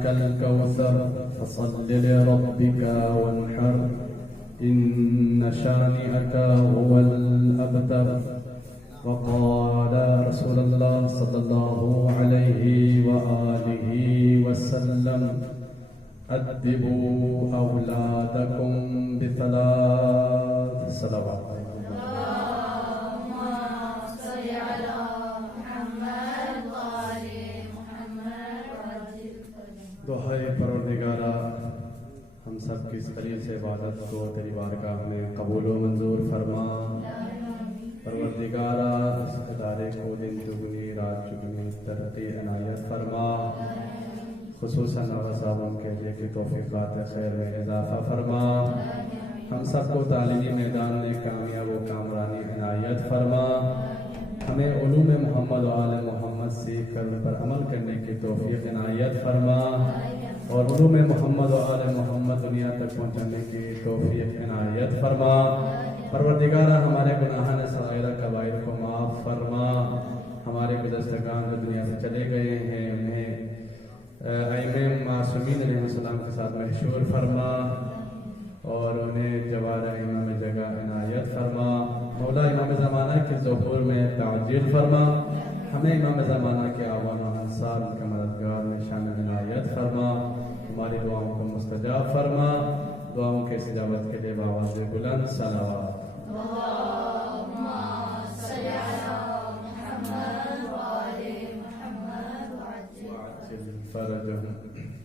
أعطيناك الكوثر فصل لربك وانحر إن شانئك هو الأبتر. وقال رسول الله صلى الله عليه وآله وسلم أدبوا أولادكم بثلاث صلوات. دعائے پروردگارا ہم سب کی اس قلیل سے عبادت کو تیری بارگاہ میں قبول و منظور فرما. پروردگارا اس ادارے کو دن دگنی رات چگنی ترقی عنایت فرما. خصوصاً نوازابوں کے لیے کہ توفیقات خیر میں اضافہ فرما. ہم سب کو تعلیمی میدان میں کامیاب و کامرانی عنایت فرما. ہمیں علوم محمد و آل محمد سیکھ کر ان پر عمل کرنے کی توفیق عنایت فرما اور علوم محمد و آل محمد دنیا تک پہنچانے کی توفیق عنایت فرما. پروردگارہ ہمارے گناہان صغیرہ کبائر کو معاف فرما. ہمارے گزشتگان جو دنیا سے چلے گئے ہیں انہیں ائمہ معصومین علیہ السلام کے ساتھ محشور فرما اور انہیں جوار ائمہ میں جگہ عنایت فرما. مولا امام زمانہ کے ظہور میں تعجیل فرما. ہمیں امام زمانہ کے اعوان و انصار کا مددگار میں شامل عنایت فرما. ہماری دعاؤں کو مستجاب فرما. دعاؤں کے استجابت کے لیے بآواز بلند صلوات.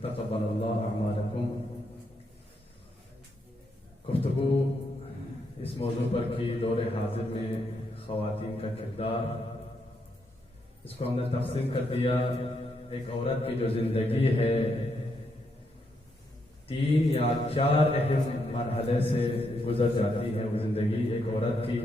تقبل اللہ اعمالکم. گفتگو اس موضوع پر کی دور حاضر میں خواتین کا کردار. اس کو ہم نے تقسیم کر دیا. ایک عورت کی جو زندگی ہے 3 یا 4 اہم مرحلے سے گزر جاتی ہے وہ زندگی ایک عورت کی.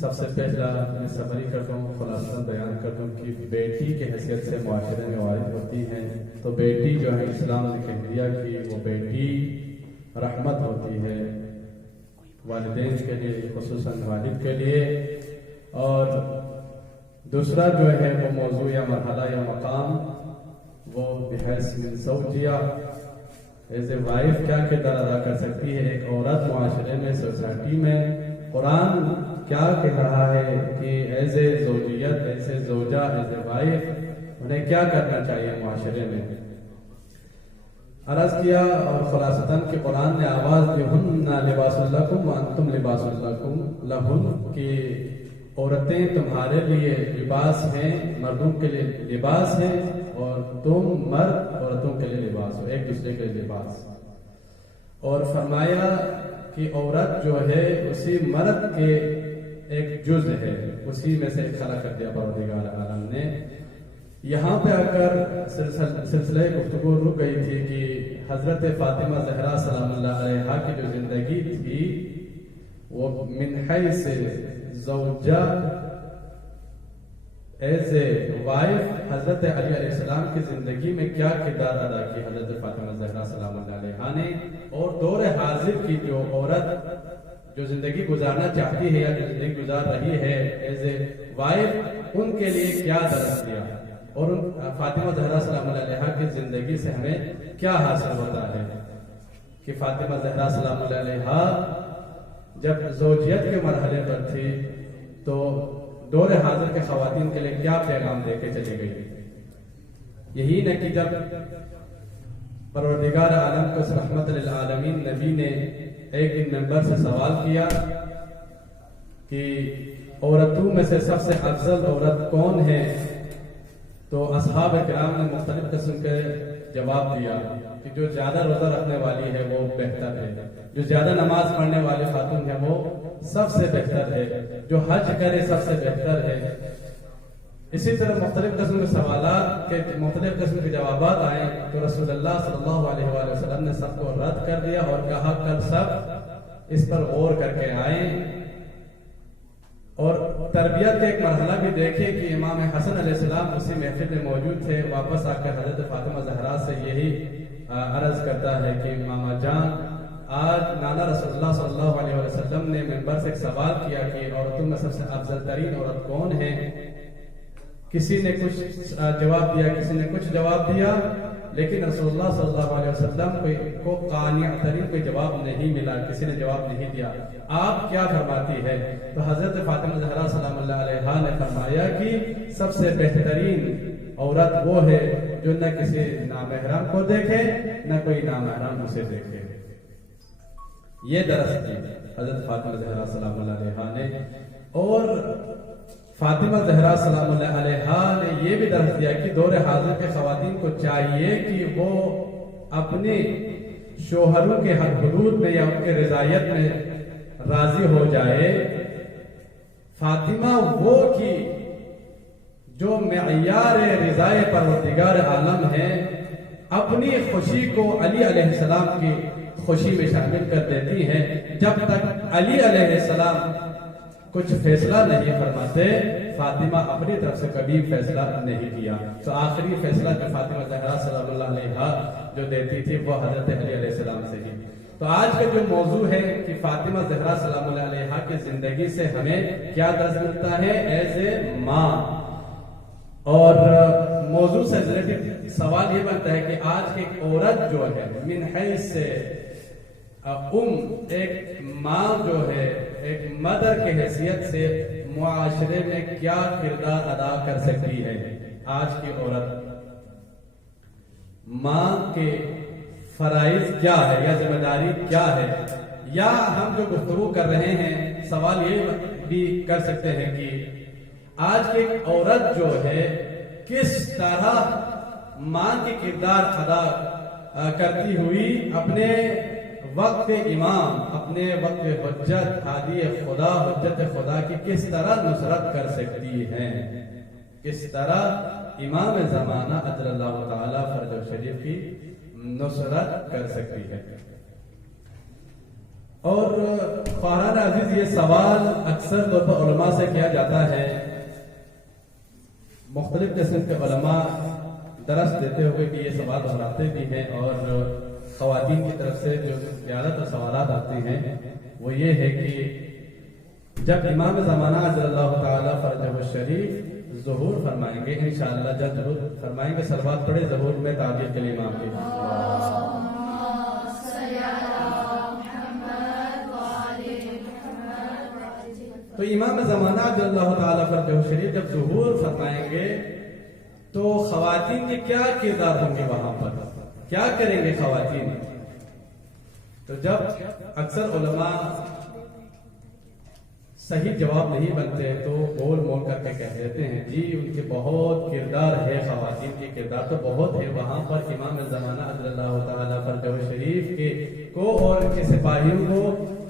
سب سے پہلا میں سمری کرتا ہوں, خلاصہ بیان کرتا ہوں کہ بیٹی کے حیثیت سے معاشرے میں وارد ہوتی ہیں. تو بیٹی جو ہے اسلام نے کہہ دیا کہ وہ بیٹی رحمت ہوتی ہے والدین کے لیے, خصوصاً والد کے لیے. اور دوسرا جو ہے وہ موضوع یا مرحلہ یا مقام وہ بحیث من زوجیہ ایز اے وائف کیا کردار ادا کر سکتی ہے ایک عورت معاشرے میں, سوسائٹی میں. قرآن کیا کہہ رہا ہے کہ ایز اے زوجیت, ایز اے زوجہ, ایز اے وائف انہیں کیا کرنا چاہیے معاشرے میں. عرض کیا اور خلاصتاً کہ قرآن نے آواز دی ہن لباس لکم وانتم لباس لہن کہ عورتیں تمہارے لیے لباس ہیں, مردوں کے لیے لباس ہیں, اور تم مرد عورتوں کے لیے لباس ہو, ایک دوسرے کے لیے لباس. اور فرمایا کہ عورت جو ہے اسی مرد کے ایک جز ہے, اسی میں سے ایک خلا کر دیا پروردگار عالم نے. یہاں پہ آ کر سلسلہ گفتگو رک گئی تھی کہ حضرت فاطمہ زہرا سلام اللہ علیہا کی جو زندگی تھی وہ من حیث زوجہ ایز اے وائف حضرت علی علیہ السلام کی زندگی میں کیا کردار ادا کی حضرت فاطمہ زہرا سلام اللہ علیہا نے, اور دور حاضر کی جو عورت جو زندگی گزارنا چاہتی ہے یا جو زندگی گزار رہی ہے ایز اے وائف ان کے لیے کیا درس دیا, اور فاطمہ زہرا سلام اللہ علیہا کی زندگی سے ہمیں کیا حاصل ہوتا ہے. کہ فاطمہ زہرا سلام اللہ علیہا جب زوجیت کے مرحلے پر تھی تو دور حاضر کے خواتین کے لیے کیا پیغام دے کے چلی گئی. یہی نہ کہ جب پروردگار عالم کو رحمت للعالمین نبی نے ایک دن ممبر سے سوال کیا کہ عورتوں میں سے سب سے افضل عورت کون ہے, تو اصحاب کرام نے مختلف قسم کے جواب دیا کہ جو زیادہ روزہ رکھنے والی ہے وہ بہتر ہے, جو زیادہ نماز پڑھنے والی خاتون ہے وہ سب سے بہتر ہے, جو حج کرے سب سے بہتر ہے. اسی طرح مختلف قسم کے سوالات کے مختلف قسم کے جوابات آئے تو رسول اللہ صلی اللہ علیہ وآلہ وسلم نے سب کو رد کر دیا اور کہا کل سب اس پر غور کر کے آئیں. اور تربیت کا ایک مرحلہ بھی دیکھیں کہ امام حسن علیہ السلام اسی محفل میں موجود تھے. واپس آ کر حضرت فاطمہ زہرا سے یہی عرض کرتا ہے کہ ماما جان آج نانا رسول اللہ صلی اللہ علیہ وسلم نے منبر سے ایک سوال کیا کہ عورتوں میں سب سے افضل ترین عورت کون ہے. کسی نے کچھ جواب دیا, کسی نے کچھ جواب دیا, لیکن رسول اللہ صلی اللہ علیہ وسلم کو قانع ترین کوئی جواب نہیں ملا، کسی نے جواب نہیں دیا۔ آپ کیا فرماتی ہے؟ تو حضرت فاطمہ زہرا سلام اللہ علیہا نے فرمایا کہ سب سے بہترین عورت وہ ہے جو نہ کسی نامحرم کو دیکھے نہ کوئی نامحرم اسے دیکھے۔ یہ درس دی حضرت فاطمہ زہرا سلام اللہ علیہا نے، اور فاطمہ زہرا سلام اللہ علیہا نے یہ بھی درس دیا کہ دور حاضر کے خواتین کو چاہیے کہ وہ اپنے شوہروں کے حدود میں یا ان کے رضایت میں راضی ہو جائے۔ فاطمہ وہ کی جو معیار رضائے پروردگار عالم ہے، اپنی خوشی کو علی علیہ السلام کی خوشی میں شامل کر دیتی ہیں۔ جب تک علی علیہ السلام کچھ فیصلہ نہیں فرماتے، فاطمہ اپنی طرف سے کبھی فیصلہ نہیں کیا۔ تو آخری فیصلہ جو فاطمہ زہرا سلام اللہ علیہا جو دیتی تھی وہ حضرت علی علیہ السلام سے ہی۔ تو آج کا جو موضوع ہے کہ فاطمہ زہرا سلام اللہ علیہا کی زندگی سے ہمیں کیا درس ملتا ہے ایز اے ماں، اور موضوع سے ریلیٹڈ سوال یہ بنتا ہے کہ آج کی ایک عورت جو ہے من حیث سے ایک ماں جو ہے، ایک مدر کی حیثیت سے معاشرے میں کیا کردار ادا کر سکتی ہے؟ آج کی عورت ماں کے فرائض کیا ہے یا ذمہ داری کیا ہے؟ یا ہم جو گفتگو کر رہے ہیں سوال یہ بھی کر سکتے ہیں کہ آج کی ایک عورت جو ہے کس طرح ماں کی کردار ادا کرتی ہوئی اپنے وقت امام، اپنے وقت حجت ہادی خدا، حجت خدا کی کس طرح نصرت کر سکتی ہیں، کس طرح امام زمانہ اجل اللہ تعالی فرج و شریف کی نصرت کر سکتی ہے۔ اور فاران عزیز یہ سوال اکثر طور پر علماء سے کیا جاتا ہے، مختلف قسم کے علماء درس دیتے ہوئے کہ یہ سوال دہراتے بھی ہیں، اور خواتین کی طرف سے جو زیادہ تر سوالات آتے ہیں وہ یہ ہے کہ جب امام زمانہ اجل اللہ تعالی فرجہ الشریف ظہور فرمائیں گے، انشاءاللہ جب ظہور فرمائیں گے، صلوات پڑھے ظہور میں تعبیر کے لیے امام کی۔ تو امام زمانہ اجل اللہ تعالی فرجہ الشریف جب ظہور فرمائیں گے تو خواتین کے کیا کردار ہوں گے وہاں پر، کیا کریں گے خواتین؟ تو جب اکثر علماء صحیح جواب نہیں بنتے تو بول مول کر کے کہہ دیتے ہیں جی ان کے بہت کردار ہے، خواتین کے کردار تو بہت ہے وہاں پر۔ امام زمانہ اجل اللہ تعالی فرجہ شریف کے کو اور ان کے سپاہیوں کو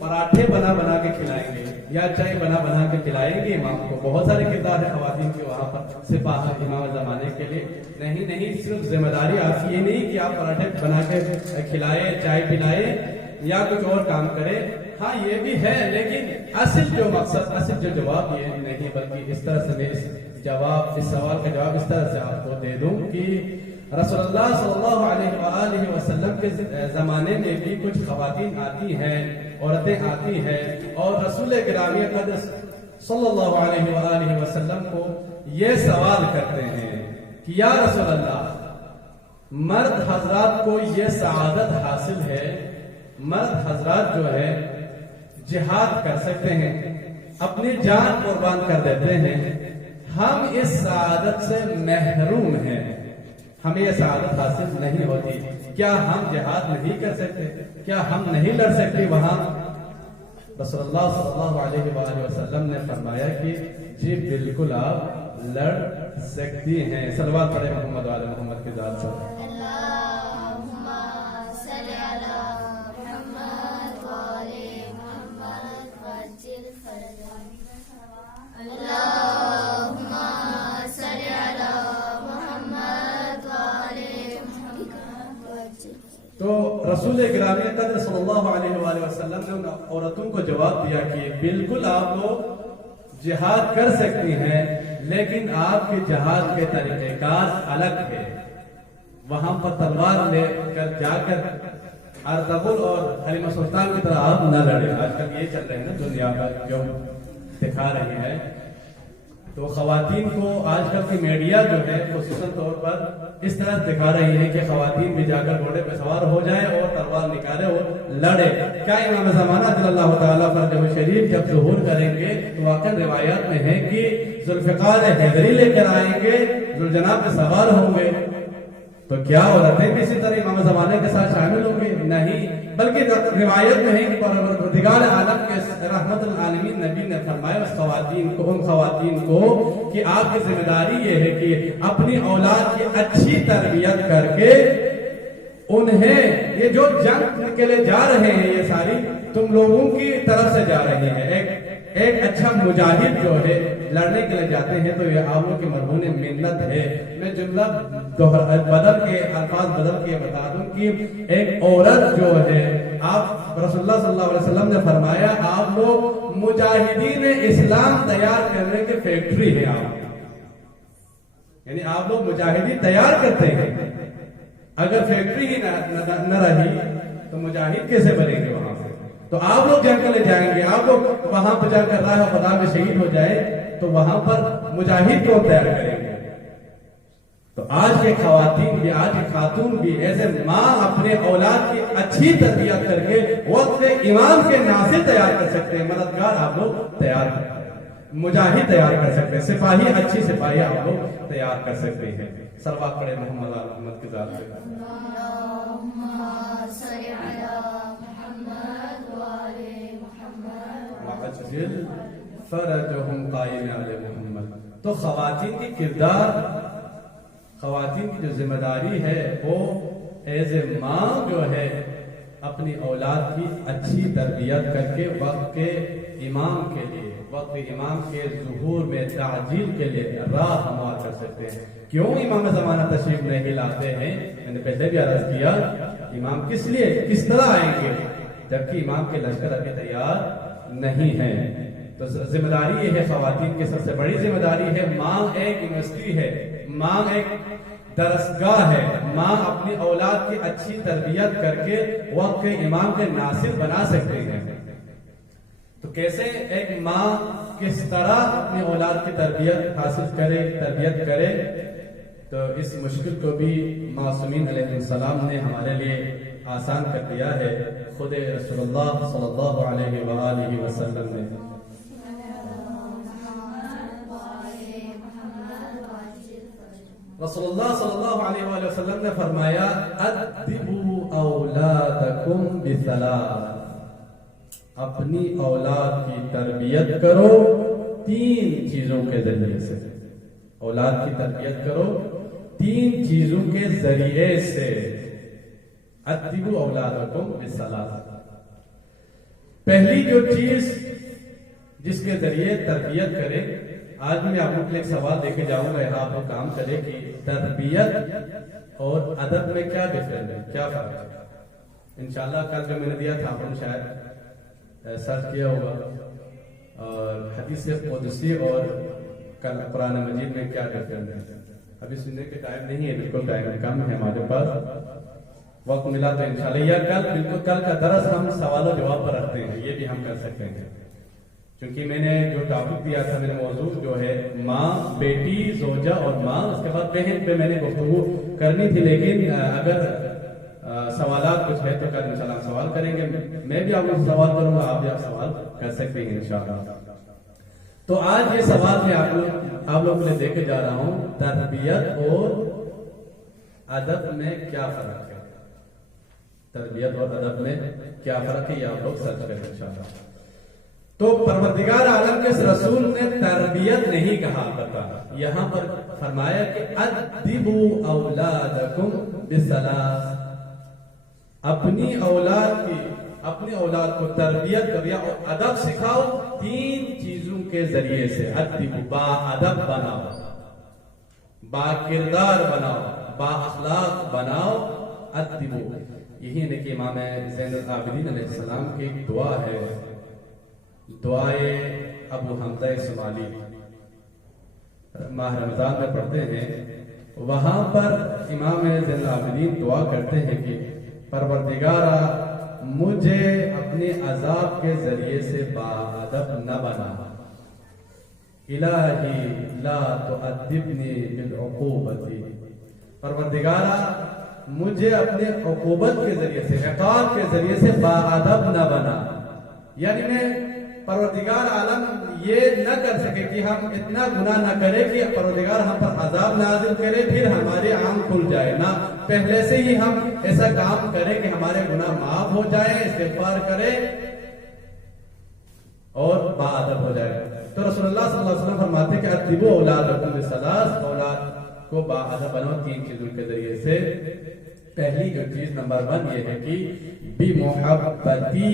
پراٹھے بنا بنا کے کھلائیں گے یا چائے بنا بنا کے کھلائیں گے امام کو۔ بہت سارے کردار ہیں خواتین کے وہاں پر سپاہ امام زمانے کے لیے۔ نہیں صرف ذمہ داری آپ کی یہ نہیں کہ آپ پراٹھے بنا کے کھلائے، چائے پلائے یا کچھ اور کام کرے، ہاں یہ بھی ہے، لیکن اصل جو مقصد، اصل جو جواب یہ نہیں، بلکہ اس طرح سے میں اس سوال کا جواب اس طرح سے آپ کو دے دوں کہ رسول اللہ صلی اللہ علیہ وآلہ وسلم کے زمانے میں بھی کچھ خواتین آتی ہیں، عورتیں آتی ہیں، اور رسول گرامی قدس صلی اللہ علیہ وآلہ وسلم کو یہ سوال کرتے ہیں کہ یا رسول اللہ، مرد حضرات کو یہ سعادت حاصل ہے، مرد حضرات جو ہے جہاد کر سکتے ہیں، اپنی جان قربان کر دیتے ہیں، ہم اس سعادت سے محروم ہیں، ہمیں یہ سعادت حاصل نہیں ہوتی، کیا ہم جہاد نہیں کر سکتے؟ کیا ہم نہیں لڑ سکتے وہاں؟ رسول اللہ صلی اللہ علیہ وآلہ وسلم نے فرمایا کہ جی بالکل آپ لڑ سکتی ہیں۔ صلوات پڑھے محمد وعلی محمد کی ذات پر۔ تو رسول گرامی قدر صلی اللہ علیہ وآلہ وسلم نے ان عورتوں کو جواب دیا کہ بالکل آپ لوگ جہاد کر سکتی ہیں، لیکن آپ کے جہاد کے طریقہ کار الگ ہے۔ وہاں پر تلوار لے کر جا کر ارطغرل اور حلیمہ سلطان کی طرح آپ نہ لڑیں۔ آج کل یہ چل رہے ہیں نا دنیا پر جو دکھا رہی ہے، تو خواتین کو آج کل کی میڈیا جو ہے خصوصاً طور پر اس طرح دکھا رہی ہے کہ خواتین بھی جا کر گھوڑے پہ سوار ہو جائیں اور تلوار نکالے اور لڑے. کیا امام زمانہ رضی اللہ تعالیٰ فرجہ شریف جب ظہور کریں گے تو واقعا روایات میں ہے کہ ذوالفقار حیدری لے کر آئیں گے, ذوالجناب پہ سوار ہوں گے, تو کیا عورتیں بھی اسی طرح امام زمانے کے ساتھ شامل ہوں گے؟ نہیں, بلکہ روایت میں ہے کہ پروردگار عالم کے رحمت العالمین نبی نے فرمایا ان خواتین کو کہ آپ کی ذمہ داری یہ ہے کہ اپنی اولاد کی اچھی تربیت کر کے انہیں, یہ جو جنگ کے لیے جا رہے ہیں یہ ساری تم لوگوں کی طرف سے جا رہی ہیں, ایک اچھا مجاہد جو ہے لڑنے کے لیے جاتے ہیں تو یہ آپ لوگ کی مرہون منت ہے. میں جملہ بدل کے الفاظ بدل کے بتا دوں کہ ایک عورت جو ہے, آپ رسول اللہ صلی اللہ علیہ وسلم نے فرمایا آپ لوگ مجاہدین اسلام تیار کرنے کے فیکٹری ہے آپ, یعنی آپ لوگ مجاہدین تیار کرتے ہیں. اگر فیکٹری ہی نہ رہی تو مجاہد کیسے بنیں گے وہاں سے؟ تو آپ لوگ جنگ کے لیے جائیں گے, آپ لوگ وہاں پہ جا کر راہ خدا میں شہید ہو جائے تو وہاں پر مجاہد کو تیار کریں گے. تو آج کے خواتین بھی, آج کے خاتون بھی ایسے ماں اپنے اولاد کی اچھی تربیت کر کے وقت امام کے ناصر تیار کر سکتے ہیں, مددگار آپ لوگ تیار کر سکتے ہیں, مجاہد تیار کر سکتے ہیں, سپاہی اچھی سپاہی آپ لوگ تیار کر سکتے ہیں. سلوات پڑھے محمد محمد کی ذات پہ. فرجہم قائم علی محمد. تو خواتین کی کردار, خواتین کی جو ذمہ داری ہے وہ ایز اے ماں جو ہے اپنی اولاد کی اچھی تربیت کر کے وقت کے امام کے لیے, وقت امام کے ظہور میں تعجیل کے لیے راہ ہموار کر سکتے ہیں. کیوں امام زمانہ تشریف نہیں لاتے ہیں؟ میں نے پہلے بھی عرض کیا, امام کس لیے کس طرح آئیں گے جبکہ امام کے لشکر ابھی تیار نہیں ہے. تو ذمہ داری یہ ہے خواتین کی, سب سے بڑی ذمہ داری ہے, ماں ایک یونیورسٹی ہے, ماں ایک درسگاہ ہے, ماں اپنی اولاد کی اچھی تربیت کر کے وقت کے امام کے ناصر بنا سکتے ہیں. تو کیسے ایک ماں کس طرح اپنی اولاد کی تربیت حاصل کرے, تربیت کرے, تو اس مشکل کو بھی معصومین علیہ السلام نے ہمارے لیے آسان کر دیا ہے. خود رسول اللہ صلی اللہ علیہ وآلہ وسلم نے رسول اللہ صلی اللہ علیہ وآلہ وسلم نے فرمایا ادبوا اولادکم بثلاث, اپنی اولاد کی تربیت کرو تین چیزوں کے ذریعے سے. اولاد کی تربیت کرو تین چیزوں کے ذریعے سے. ادبوا اولادکم بثلاث, پہلی جو چیز جس کے ذریعے تربیت کرے, آج میں آپ کو ایک سوال دے کے جاؤں گا, آپ کو کام کرے کہ تربیت اور ادب میں کیا ڈفرنس ہے, کیا فرق ہے. انشاءاللہ کل جو میں نے دیا تھا آپ نے شاید سرچ کیا ہوگا, اور حدیث قدسی اور قرآن مجید میں کیا ڈفرنس ہے. ابھی سننے کے ٹائم نہیں ہے, بالکل ٹائم کم ہے ہمارے پاس, وقت ملا تو انشاءاللہ یا کل, بالکل کل کا درس ہم سوال و جواب پر رکھتے ہیں, یہ بھی ہم کر سکتے ہیں. کیونکہ میں نے جو ٹاپک دیا تھا, میرے موضوع جو ہے ماں, بیٹی, زوجہ اور ماں, اس کے بعد بہن پہ میں نے گفتگو کرنی تھی, لیکن اگر سوالات کچھ ہے تو کل انشاءاللہ ہم سوال کریں گے. میں بھی آپ کو سوال کروں گا, آپ بھی آپ سوال کر سکتے ہیں انشاءاللہ. تو آج یہ سوال میں آپ لوگوں کو لے کے جا رہا ہوں, تربیت اور ادب میں کیا فرق ہے. تربیت اور ادب میں کیا فرق ہے, یہ آپ لوگ سرچ کریں انشاءاللہ. تو پروردگار عالم کے رسول نے تربیت نہیں کہا, بتا یہاں پر فرمایا کہ ادبوا اولادکم بثلاث, اپنی اولاد کو تربیت کریا اور ادب سکھاؤ تین چیزوں کے ذریعے سے. ادبوا, با ادب بناؤ, با کردار بناؤ, با اخلاق بناؤ. ادبوا, یہی ہے کہ امام زین العابدین علیہ السلام کی ایک دعا ہے, دعائے ابو حمزہ سمالی, ماہ رمضان میں پڑھتے ہیں. وہاں پر امام زین العابدین دعا کرتے ہیں کہ پروردگارا مجھے اپنے عذاب کے ذریعے سے باادب نہ بنا. الہی لا تؤدبنی بالعقوبۃ، پروردگارا مجھے اپنے عقوبت کے ذریعے سے، عقاب کے ذریعے سے باادب نہ بنا، یعنی میں پروردگار عالم یہ نہ کر سکے کہ ہم اتنا گناہ نہ کرے کہ پروردگار ہم پر عذاب نازل کرے پھر ہماری آنکھ کھل جائے، نہ پہلے سے ہی ہم ایسا کام کریں کہ ہمارے گناہ معاف ہو جائے، استغفار کرے اور باادب ہو جائے۔ تو رسول اللہ صلی اللہ علیہ وسلم فرماتے ہیں کہ ادبوا اولادکم بثلاث، اولاد کو باادب بناؤ تین چیزوں کے ذریعے سے۔ پہلی جو چیز نمبر 1 یہ ہے کہ بمحبتی،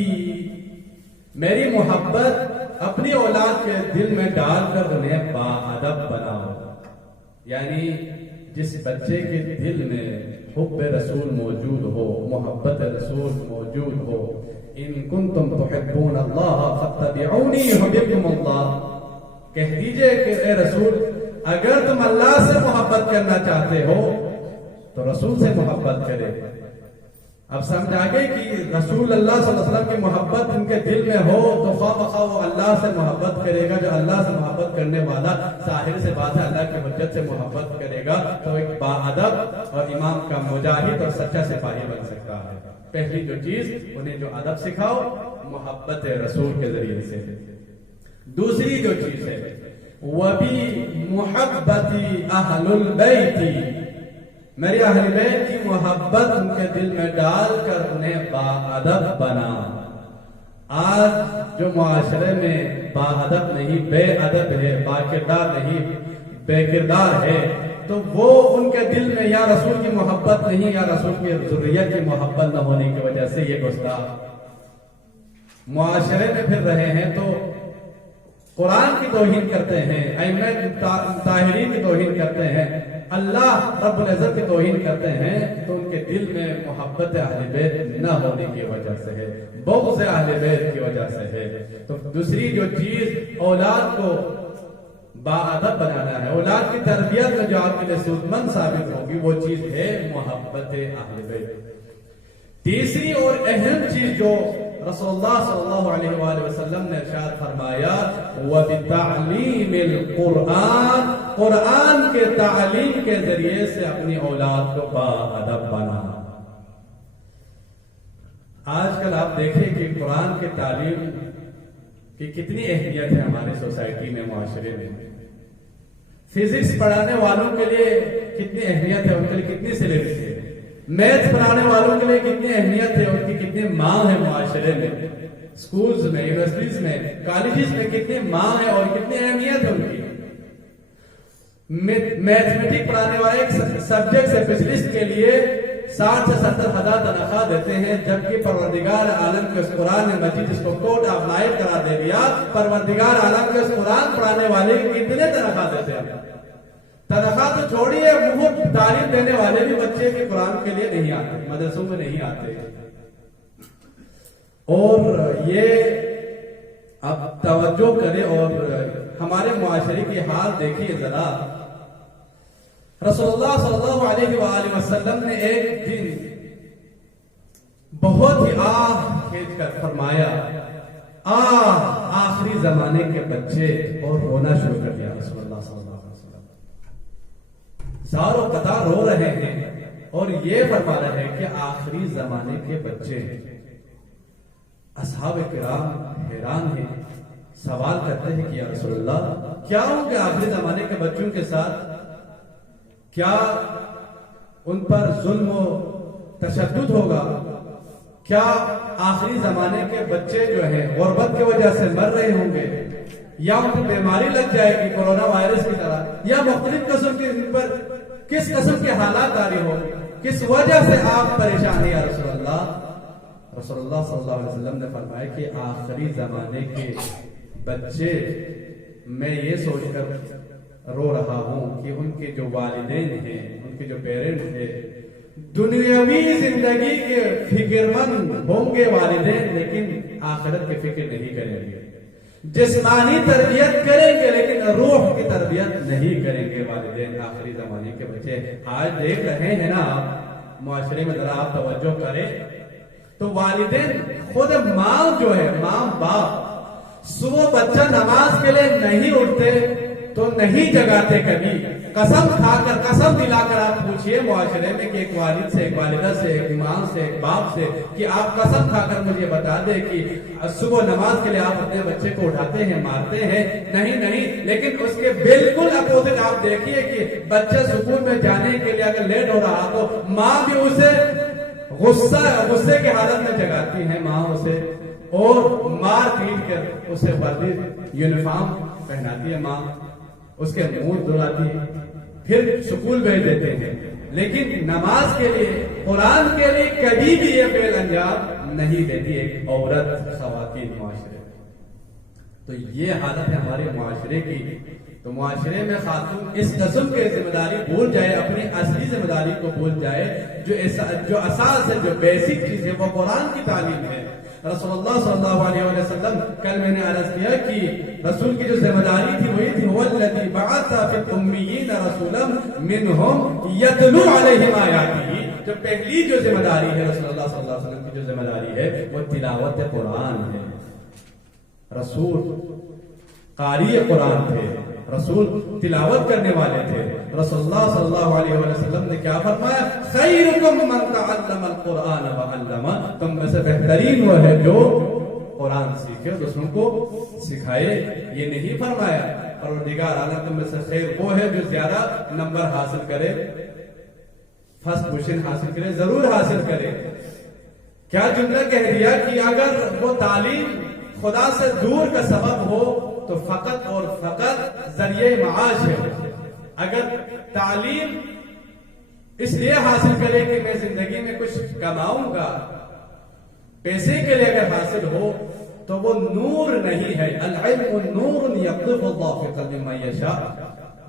میری محبت اپنی اولاد کے دل میں ڈال کر انہیں باادب بناؤ، یعنی جس بچے کے دل میں حب رسول موجود ہو، محبت رسول موجود ہو، ان کنتم تحبون اللہ فاتبعونی یحببکم اللہ، کہہ دیجئے کہ اے رسول اگر تم اللہ سے محبت کرنا چاہتے ہو تو رسول سے محبت کرے۔ اب سمجھ آگے کہ رسول اللہ صلی اللہ علیہ وسلم کی محبت ان کے دل میں ہو تو خواہ بخواہ وہ اللہ سے محبت کرے گا۔ جو اللہ سے محبت کرنے والا ظاہر سے بات ہے اللہ کی حجت سے محبت کرے گا تو ایک باادب اور امام کا مجاہد اور سچا سپاہی بن سکتا ہے۔ پہلی جو چیز انہیں جو ادب سکھاؤ محبت رسول کے ذریعے سے۔ دوسری جو چیز ہے وَبِمُحَبَّةِ أَهْلُ الْبَيْتِ، میری اہل بیت کی محبت ان کے دل میں ڈال کر انہیں باادب بنا۔ آج جو معاشرے میں باادب نہیں بے ادب ہے، با کردار نہیں بے کردار ہے، تو وہ ان کے دل میں یا رسول کی محبت نہیں یا رسول کی ذریت کی محبت نہ ہونے کی وجہ سے یہ گستاخ معاشرے میں پھر رہے ہیں تو قرآن کی توہین کرتے ہیں، ائمہ طاہرین کی توہین کرتے ہیں، اللہ رب العزت کی توہین کرتے ہیں، تو ان کے دل میں محبت اہل بیت نہ ہونے کی وجہ سے ہے، بغض اہل بیت کی وجہ سے ہے۔ تو دوسری جو چیز اولاد کو باادب بنانا ہے، اولاد کی تربیت میں جو آپ کے لیے سود مند ثابت ہوگی وہ چیز ہے محبت اہل بیت۔ تیسری اور اہم چیز جو رسول اللہ صلی اللہ علیہ وآلہ وسلم نے ارشاد فرمایا وَبِتَعْلِيمِ الْقُرْآنِ، قرآن کے تعلیم کے ذریعے سے اپنی اولاد کو باادب بنانا۔ آج کل آپ دیکھیں کہ قرآن کے تعلیم کی کتنی اہمیت ہے ہماری سوسائٹی میں، معاشرے میں۔ فزکس پڑھانے والوں کے لیے کتنی اہمیت ہے، ان کے لیے کتنی سیلیبس ہے۔ میتھ پڑھانے والوں کے لیے کتنی اہمیت ہے، ان کی کتنی مانگ ہے معاشرے میں، سکولز میں، یونیورسٹیز میں، کالجز میں کتنی مانگ ہے اور کتنی اہمیت ہے ان کی۔ میتھمیٹک پڑھانے والے ایک سبجیکٹ سے اسپیشلسٹ کے لیے 60 سے 70 ہزار تنخواہ دیتے ہیں، جبکہ پروردگار عالم کے اس قرآن مجید جس کو کوڈ آف لائف قرار دے دیا، پروردگار عالم کے اس قرآن پڑھانے والے کتنے تنخواہ دیتے ہیں؟ تنخواہ تو چھوڑیے، وہ تعلیم دینے والے بھی بچے کے قرآن کے لیے نہیں آتے، مدرسوں میں نہیں آتے۔ اور یہ اب توجہ کرے اور ہمارے معاشرے کی حال دیکھیے ذرا۔ رسول اللہ صلی اللہ علیہ وآلہ وسلم نے ایک دن بہت ہی آہ کھینچ کر فرمایا آخری زمانے کے بچے، اور رونا شروع کر دیا رسول اللہ صلی اللہ علیہ وسلم، زاروں قطار رو رہے ہیں اور یہ فرما رہے ہیں کہ آخری زمانے کے بچے۔ اصحاب کرام حیران ہیں، سوال کرتے ہیں کہ یا رسول اللہ کیا ہوں گے آخری زمانے کے بچوں کے ساتھ؟ کیا ان پر ظلم و تشدد ہوگا؟ کیا آخری زمانے کے بچے جو ہیں غربت کی وجہ سے مر رہے ہوں گے، یا ان پر بیماری لگ جائے گی کورونا وائرس کی طرح، یا مختلف قسم کے ان پر کس قسم کے حالات جاری ہو، کس وجہ سے آپ پریشان ہیں یا رسول اللہ؟ رسول اللہ صلی اللہ علیہ وسلم نے فرمایا کہ آخری زمانے کے بچے میں یہ سوچ کر رو رہا ہوں کہ ان کے جو والدین ہیں، ان کے جو پیرنٹس ہیں، دنیاوی زندگی کے فکر مند ہوں گے والدین، لیکن آخرت کی فکر نہیں کریں گے، جسمانی تربیت کریں گے لیکن روح کی تربیت نہیں کریں گے والدین۔ آخری زمانے کے بچے آج دیکھ رہے ہیں نا معاشرے میں، ذرا آپ توجہ کریں تو والدین خود ماں جو ہے، ماں باپ، صبح بچہ نماز کے لیے نہیں اٹھتے تو نہیں جگاتے کبھی. قسم کھا کر قسم دلا کر آپ پوچھئے معاشرے میں کہ ایک والد سے ایک والدہ سے ایک امام سے ایک باپ سے کہ آپ قسم کھا کر مجھے بتا دے کہ صبح نماز کے لیے آپ اپنے بچے کو اٹھاتے ہیں مارتے ہیں؟ نہیں. لیکن اس کے بالکل اپوزٹ آپ دیکھیے کہ بچہ سکول میں جانے کے لیے اگر لیٹ ہو رہا تو ماں بھی اسے غصے کی حالت میں جگاتی ہے. ماں اسے اور مار پیٹ کر اسے وردی یونیفارم پہناتی ہے. ماں اس کے منہ دھلاتی ہے پھر سکول بھیج دیتے ہیں. لیکن نماز کے لیے قرآن کے لیے کبھی بھی یہ فعل انجام نہیں دیتی ایک عورت خواتین معاشرے. تو یہ حالت ہے ہمارے معاشرے کی. تو معاشرے میں خاتون اس قسم کے ذمہ داری بھول جائے, اپنی اصلی ذمہ داری کو بھول جائے. جو اساس ہے, جو بیسک چیز ہے وہ قرآن کی تعلیم ہے. رسول اللہ صلی اللہ علیہ وسلم, کل میں نے عرض کیا کہ رسول کی جو ذمہ داری تھی وہی تھی وَالَّذِي بَعَثَ فِي الْأُمِّيِّينَ رَسُولًا مِّنْهُمْ يَتْلُو عَلَيْهِمْ آيَاتِهِ. جو پہلی جو ذمہ داری ہے رسول اللہ صلی اللہ علیہ وسلم کی جو ذمہ داری ہے وہ تلاوت قرآن ہے. رسول قاری قرآن تھے, رسول تلاوت کرنے والے تھے. رسول اللہ صلی اللہ علیہ وسلم نے کیا فرمایا؟ خیرکم من تعلم القرآن وعلمہ. تم میں سے بہترین وہ ہے جو قرآن سیکھے اور دوسروں کو سکھائے. یہ نہیں فرمایا پروردگار عالم تم میں سے خیر وہ ہے جو زیادہ نمبر حاصل کرے, فرسٹ پوزیشن حاصل کرے. ضرور حاصل کرے. کیا جملہ کہہ دیا کہ اگر وہ تعلیم خدا سے دور کا سبب ہو تو فقط اور فقط ذریعہ معاش ہے. اگر تعلیم اس لیے حاصل کرے کہ میں زندگی میں کچھ کماؤں گا, پیسے کے لیے اگر حاصل ہو تو وہ نور نہیں ہے. العلم نور یقذف اللہ فی قلب من یشاء.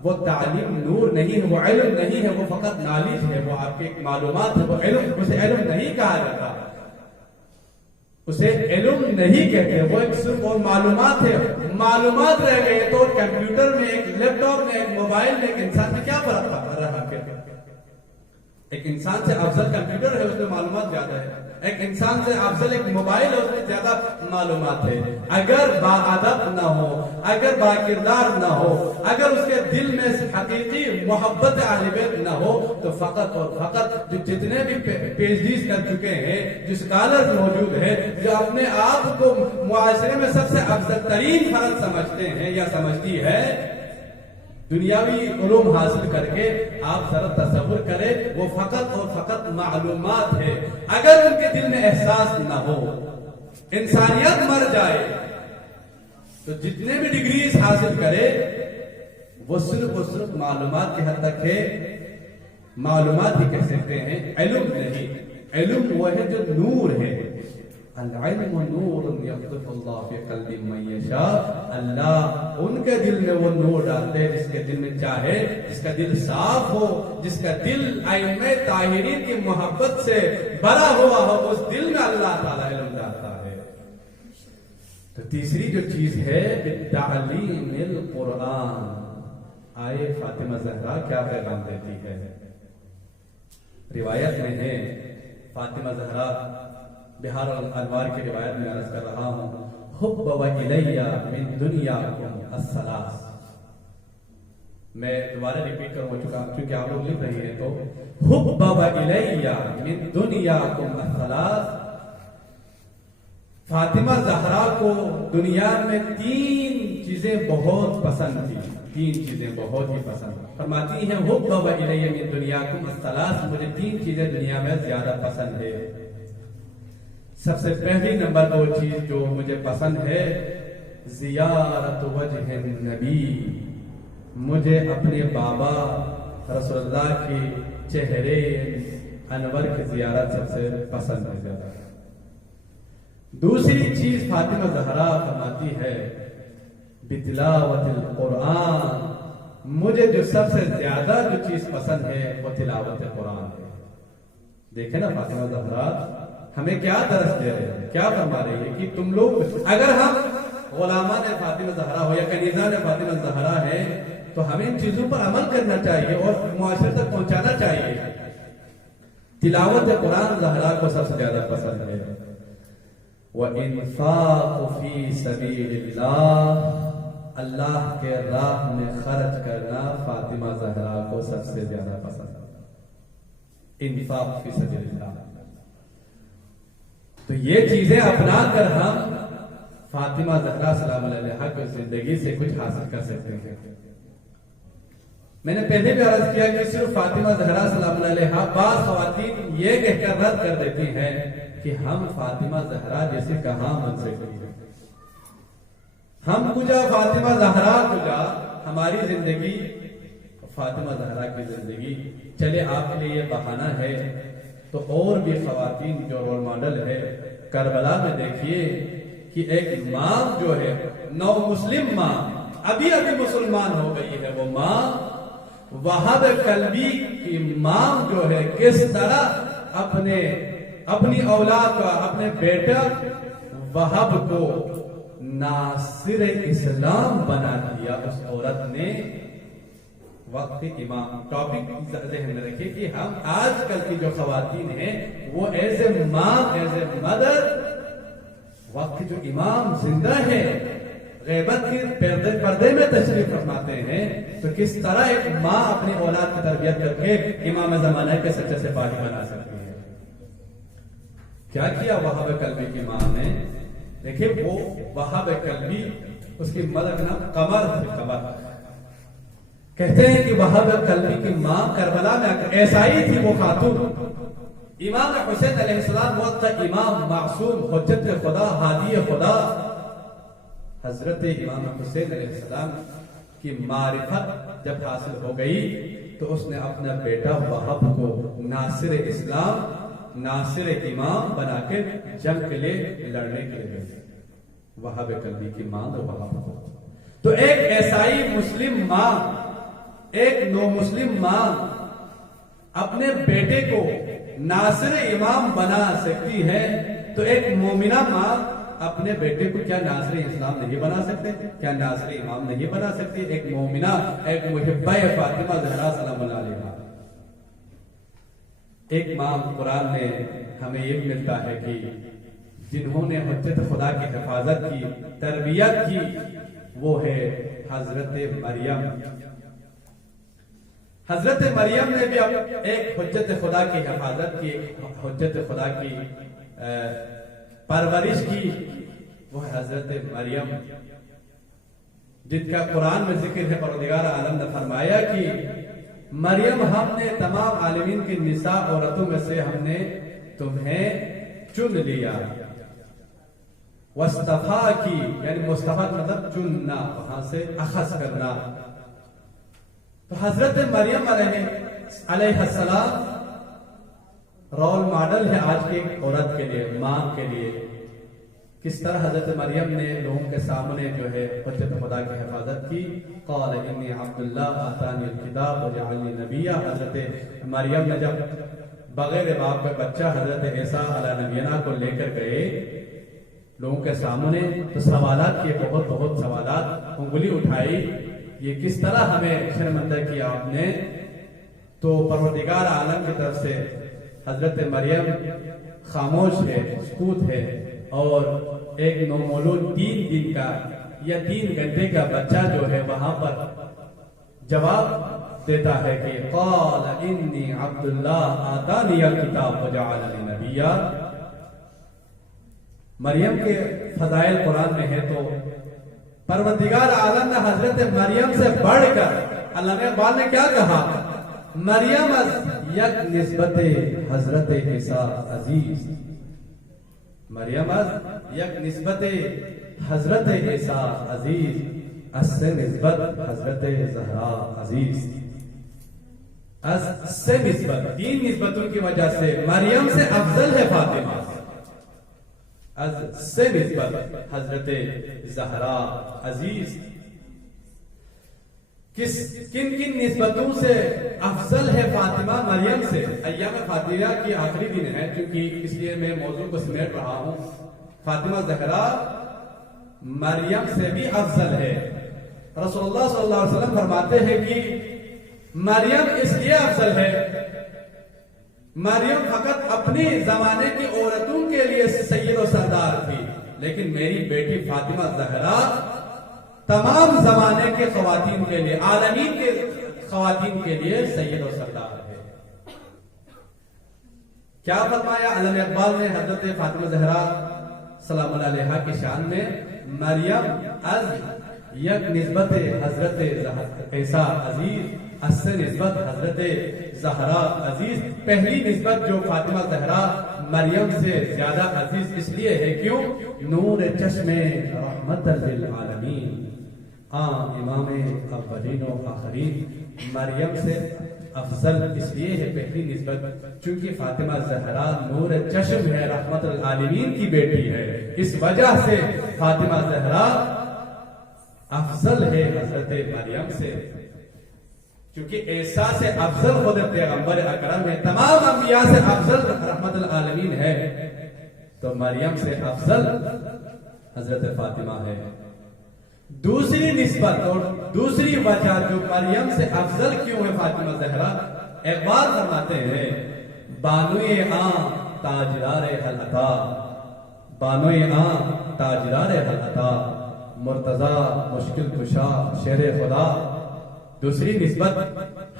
وہ تعلیم نور نہیں ہے, وہ علم نہیں ہے, وہ فقط نالج ہے, وہ آپ کے معلومات ہے. وہ علم, اسے علم نہیں کہا جاتا, اسے علم نہیں کہتے, وہ ایک صرف اور معلومات ہے. معلومات رہ گئے تو کمپیوٹر میں, ایک لیپ ٹاپ میں, ایک موبائل میں ایک انسان میں کیا فرق پڑ رہا ہے؟ ایک انسان سے افضل کمپیوٹر ہے, اس میں معلومات زیادہ ہے. ایک انسان سے افضل ایک موبائل ہے, اس میں زیادہ معلومات ہے. اگر باادب نہ ہو, اگر باکردار نہ ہو, اگر اس کے دل میں حقیقی محبت اہل بیت نہ ہو تو فقط اور فقط جو جتنے بھی پی ایچ ڈیز کر چکے ہیں, جو اسکالر موجود ہیں, جو اپنے آپ کو معاشرے میں سب سے افضل ترین فرد سمجھتے ہیں یا سمجھتی ہے, دنیاوی علوم حاصل کر کے آپ ذرا تصور کریں وہ فقط اور فقط معلومات ہے. اگر ان کے دل میں احساس نہ ہو, انسانیت مر جائے, تو جتنے بھی ڈگریز حاصل کرے وہ صرف معلومات کی حد تک ہے. معلومات ہی کہہ سکتے ہیں, علم نہیں. علم وہ ہے جو نور ہے. العلم نور یقذف اللہ فی قلب من یشاء. اللہ ان کے دل میں وہ نور ڈالتے ہیں جس کے دل میں چاہے, جس کا دل صاف ہو, جس کا دل ائمہ طاہرین کی محبت سے بھرا ہوا ہو, اس دل میں اللہ تعالی علم ڈالتا ہے. تو تیسری جو چیز ہے بتعلیم القرآن. آئے فاطمہ زہرا کیا پیغام دیتی ہے. روایت میں ہے فاطمہ زہرا, بہار الانوار کی روایت میں عرض کر رہا ہوں, حب و الیہ من دنیاکم الثلاث. میں دوبارہ ریپیٹ کروں چکا کیونکہ آپ لوگ لکھ رہے ہیں. تو حب و الیہ من دنیاکم الثلاث. فاطمہ زہرا کو دنیا میں 3 چیزیں بہت پسند تھی. 3 چیزیں بہت ہی پسند. فرماتی ہیں حب و الیہ من دنیاکم الثلاث, مجھے 3 چیزیں دنیا میں زیادہ پسند ہے. سب سے پہلی نمبر 2 چیز جو مجھے پسند ہے, زیارت وجہ النبی. مجھے اپنے بابا رسول اللہ کی چہرے انور کی زیارت سب سے پسند ہے زیادہ. دوسری چیز فاطمہ زہرا فرماتی ہے بتلاوت القرآن. مجھے جو سب سے زیادہ جو چیز پسند ہے وہ تلاوت قرآن ہے. دیکھیں نا فاطمہ زہرا ہمیں کیا درس دے رہے ہیں, کیا فرما رہی ہے کہ تم لوگ, اگر ہم غلامان فاطمہ زہرا ہو یا کنیزان فاطمہ زہرا ہے تو ہمیں ان چیزوں پر عمل کرنا چاہیے اور معاشرے تک پہنچانا چاہیے. تلاوت قرآن زہرا کو سب سے زیادہ پسند ہے. وَإِنفَاقُ فِي سَبِيلِ اللَّهِ. اللہ کے راہ میں خرچ کرنا فاطمہ زہرا کو سب سے زیادہ پسند ہے، انفاق فی سبیل اللہ۔ تو یہ چیزیں اپنا کر ہم فاطمہ زہرا سلام علیہا کی زندگی سے کچھ حاصل کر سکتے ہیں۔ میں نے پہلے بھی عرض کیا کہ صرف فاطمہ زہرا سلام علیہا بعض خواتین یہ کہہ کر رد کر دیتی ہیں کہ ہم فاطمہ زہرا جیسے کہاں بن سکتی ہیں، ہم کجا فاطمہ زہرا کجا، ہماری زندگی فاطمہ زہرا کی زندگی۔ چلے آپ کے لیے یہ بہانہ ہے تو اور بھی خواتین جو رول ماڈل ہے، کربلا میں دیکھیے کہ ایک ماں جو ہے، نو مسلم ماں، ابھی مسلمان ہو گئی ہے، وہ ماں وہاب کلبی کی ماں جو ہے کس طرح اپنی اولاد کا، اپنے بیٹا وہاب کو ناصر اسلام بنا دیا اس عورت نے۔ وقت امام ٹاپک ذہن میں رکھیے کہ ہم آج کل کی جو خواتین ہیں وہ ایز اے ماں، ایز اے مدر، وقت جو امام زندہ ہے، غیبت کے پردے میں تشریف فرماتے ہیں، تو کس طرح ایک ماں اپنی اولاد کی تربیت کر کے امام زمانہ کے سچے سپاہی بنا سکتی ہے۔ کیا کیا وہاب کلبی کی ماں نے؟ دیکھیں، وہ وہاب کلبی، اس کی مدر کا نام قمر تھی، قمر۔ کہتے ہیں کہ وہاب کلبی کی ماں کربلا میں ایسا ہی تھی وہ خاتون۔ امام حسین علیہ السلام وقت کا امام معصوم، حجت خدا، ہادی خدا، حضرت امام حسین علیہ السلام کی معرفت جب حاصل ہو گئی تو اس نے اپنا بیٹا وہاب کو ناصر اسلام، ناصر امام بنا کے جنگ کے لیے لڑنے کے لیے گئے۔ وہاب کلبی کی ماں تو وہاب کو، تو ایک عیسائی مسلم ماں، ایک نو مسلم ماں اپنے بیٹے کو ناصر امام بنا سکتی ہے، تو ایک مومنہ ماں اپنے بیٹے کو کیا ناصر اسلام نہیں بنا سکتے؟ کیا ناصر امام نہیں بنا سکتی؟ ایک مومنہ، ایک محبہ فاطمہ زہرا سلام اللہ علیہا۔ ایک ماں قرآن میں ہمیں یہ ملتا ہے کہ جنہوں نے حجت خدا کی حفاظت کی، تربیت کی، وہ ہے حضرت مریم۔ حضرت مریم نے بھی ایک حجت خدا کی حفاظت کی، حجت خدا کی پرورش کی، وہ ہے حضرت مریم، جن کا قرآن میں ذکر ہے۔ پروردگار عالم نے فرمایا کہ مریم، ہم نے تمام عالمین کی نساء عورتوں میں سے ہم نے تمہیں چن لیا۔ وَاسْتَفَا کی، یعنی مصطفیٰ مطلب چننا، وہاں سے اخذ کرنا۔ تو حضرت مریم علیہ السلام رول ماڈل ہے آج کی عورت کے لیے، ماں کے لیے۔ کس طرح حضرت مریم نے لوگوں کے سامنے جو ہے حجت خدا کی حفاظت کی۔ قال انی عبداللہ آتانی الکتاب وجعلنی نبیا۔ حضرت مریم نے جب بغیر باپ کا بچہ حضرت عیسیٰ علیہ نبینا کو لے کر گئے لوگوں کے سامنے، تو سوالات کیے، بہت سوالات، انگلی اٹھائی، یہ کس طرح ہمیں شرمندہ کیا آپ نے؟ تو پروردگار عالم کی طرف سے حضرت مریم خاموش ہے، سکوت ہے، اور ایک نومولود 3 دن کا یا 3 گھنٹے کا بچہ جو ہے وہاں پر جواب دیتا ہے کہ قال انی عبداللہ آتانی الکتاب وجعلنی نبیا۔ مریم کے فضائل قرآن میں ہے، تو پروردگار عالم نے حضرت مریم سے بڑھ کر، اللہ نے اقبال نے کیا کہا؟ مریم از یک نسبت حضرت عیسیٰ عزیز، مریم از یک نسبت حضرت عیسیٰ عزیز، از سے نسبت حضرت زہرا عزیز۔ از سے نسبت، 3 نسبتوں کی وجہ سے مریم سے افضل ہے فاطمہ، از سے نسبت حضرت زہرا عزیز۔ کن نسبتوں سے افضل ہے فاطمہ مریم سے؟ ایام فاطمہ کی آخری دن ہے، کیونکہ اس لیے میں موضوع کو سمیٹ رہا ہوں۔ فاطمہ زہرا مریم سے بھی افضل ہے۔ رسول اللہ صلی اللہ علیہ وسلم فرماتے ہیں کہ مریم اس لیے افضل ہے، مریم فقط اپنے زمانے کی عورتوں کے لیے سید و سردار تھی، لیکن میری بیٹی فاطمہ زہرا تمام زمانے کے خواتین کے لیے، عالمین کے خواتین کے لیے سید و سردار ہے۔ کیا فرمایا علامہ اقبال نے حضرت فاطمہ زہرا سلام اللہ علیہا کی شان میں؟ مریم از یک نسبت حضرت عیسیٰ عزیز، اس سے نسبت حضرت زہرا عزیز۔ پہلی نسبت جو فاطمہ زہرا مریم سے زیادہ عزیز اس لیے ہے کیوں؟ نور چشم رحمت للعالمین، امام اولین و آخرین۔ مریم سے افضل اس لیے ہے پہلی نسبت چونکہ فاطمہ زہرا نور چشم ہے، رحمت العالمین کی بیٹی ہے، اس وجہ سے فاطمہ زہرا افضل ہے حضرت مریم سے، کیونکہ عیسیٰ سے افضل خود پیغمبر اکرم ہے، تمام انبیاء سے افضل رحمت العالمین ہے، تو مریم سے افضل حضرت فاطمہ ہے۔ دوسری نسبت اور دوسری وجہ جو مریم سے افضل کیوں ہے فاطمہ زہرا، اقبال فرماتے ہیں بانوئے آن تاجدار حل عطا، بانوئے آن تاجدار حل عطا، مرتضی مشکل کشا شیر خدا۔ دوسری نسبت